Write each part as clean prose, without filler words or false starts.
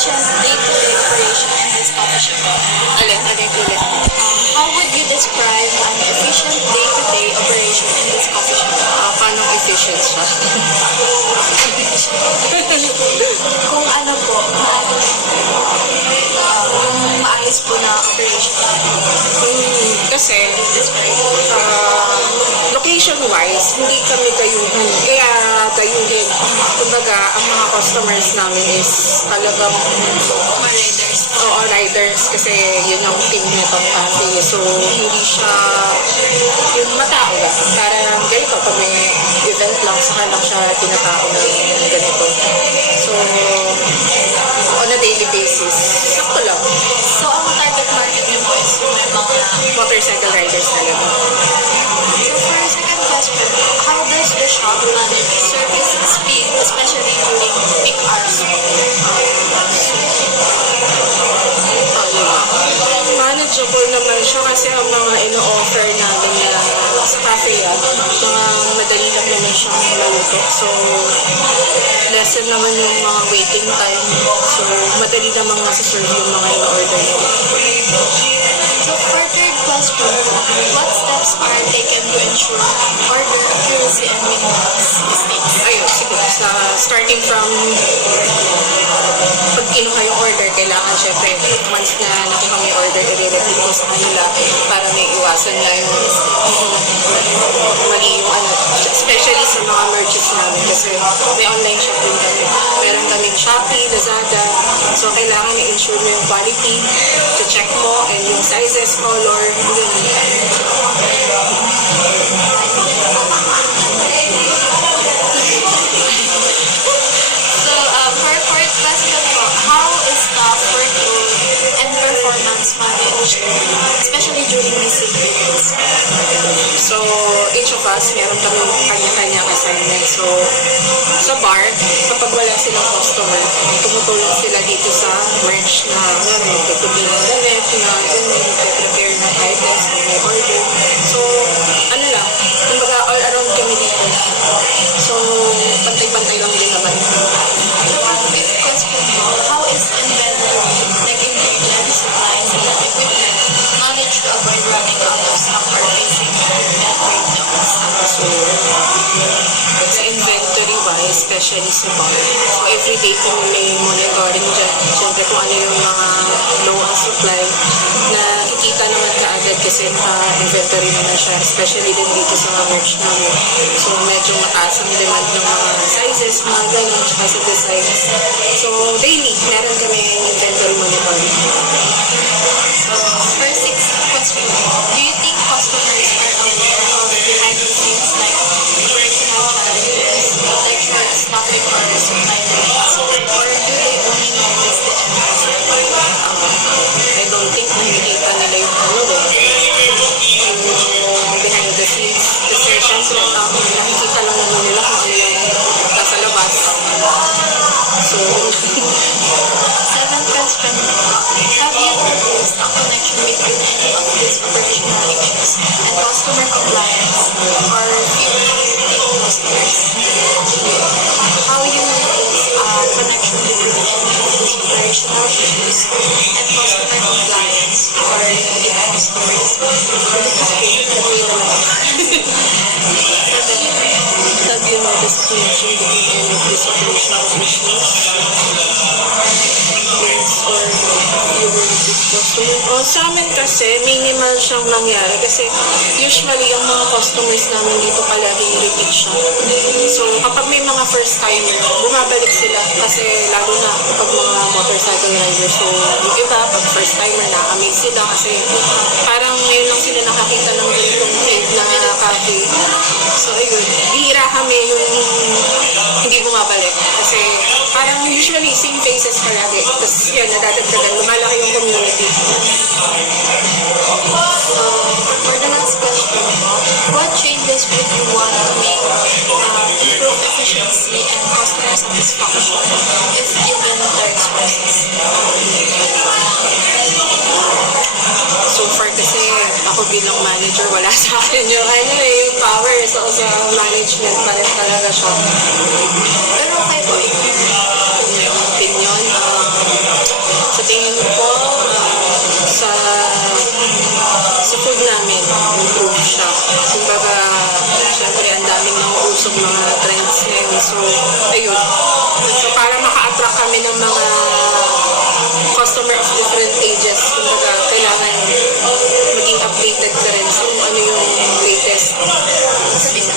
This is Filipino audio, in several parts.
efficient day-to-day operation in this coffee shop? Ulit. How would you describe an efficient day-to-day operation in this coffee shop? Paano efficient siya? Kung ano po, yung maayos po na operation. Kasi, location-wise, hindi kami dayuhan. Kaya dayuhin. Kumbaga, ang mga customers namin is talagang Mga riders po. oo, riders. Kasi yun yung team nitong cafe. So, hindi siya yung matao ba? Parang ganito, pag may event lang, saka lang siya tinatao ng ganito. So, on a daily basis, sakto lang. So, ang target market niyo po is yung may mga... Motorcycle riders talaga. So, for our second question, how does the shop manage service speed, especially during peak hours? Manageable naman siya kasi ang mga ino-offer namin na sa cafe mga madali lang naman siyang maluto. So, lesson naman yung mga waiting time. So, madali namang nasa-serve yung mga ino-order namin. So, for third question, what steps are taken to ensure order accuracy and minimize mistakes? Ayun, sige. Starting from pag kinuha yung order, kailangan syempre, once na nakuha mo yung order, i-repeat ko sa kanila para may iwasan na yung mali yung especially sa mga merchants namin kasi may online shop din kami. Meron kaming Shopee, Lazada, so kailangan i-ensure mo yung quality, to-check mo, and yung sizes, color, So, for fourth question po, how is staff workload and performance managed, especially during busy periods? So, each of us, meron kami kanya-kanya assignment. So, sa bar, kapag wala silang customer, tumutulong sila dito sa merch na magtutubi ng damit, na prepare ng items, kung may order. So, ano lang, kumbaga all around kami dito. So, pantay-pantay lang din naman. Fifth question po, how is inventory, like ingredients, supplies, and equipment managed to avoid running out of stock or facing net breakdowns? So, sa inventory wise, especially sa bar. So, everyday kami may monitoring dyan. Siyempre kung ano yung mga low on supply na kikita naman kaagad kasi naka-inventory naman siya, especially din dito sa mga merch namin. So, medyo mataas ang demand ng mga sizes, mga ganun, tsaka sa designs. So, daily, meron kami inventory monitoring. So, for sixth question, do you think customers are aware of behind the scenes like operational challenges, like short staffing or supply delays, or do they only notice the end result? I don't think nakikita nila yung yung behind the scenes. Kasi syempre, nakikita lang naman nila kung ano yung nasa labas. So, Seventh question, have you noticed a connection between any of these operational issues and customer compliance or fewer repeat customers? How you notice a connection between any of these operational issues and customer compliance or repeat customers? have you noticed connection between any of these operational issues? Yes, or fewer repeat customer? Sa amin kasi, minimal siyang nangyari kasi usually ang mga customers namin dito palaging repeat siya. So, kapag may mga first timer, bumabalik sila kasi lalo na kapag mga motorcycle riders. So, yung iba, pag first timer, na-amaze sila kasi parang ngayon lang sila nakakita ng ganitong trade na cafe. So, ayun, bihira kami yung hindi bumabalik kasi parang usually same faces palagi. Tapos yun, nadadagdagan, lumalaki yung community. So, for the last question, what changes would you want to make improve efficiency and customer satisfaction if given the resources? So far kasi ako bilang manager, wala sa akin yung yung power. So sa management pa rin talaga siya. Pero okay po, in your Yung opinion, nauusog mga trends ngayon. So, ayun. So, para maka-attract kami ng mga customer of different ages, kumbaga, kailangan maging updated ka rin sa kung ano yung latest. Sabi sa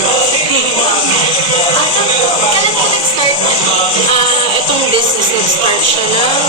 kailan po nag-start? Itong business nag-start siya ng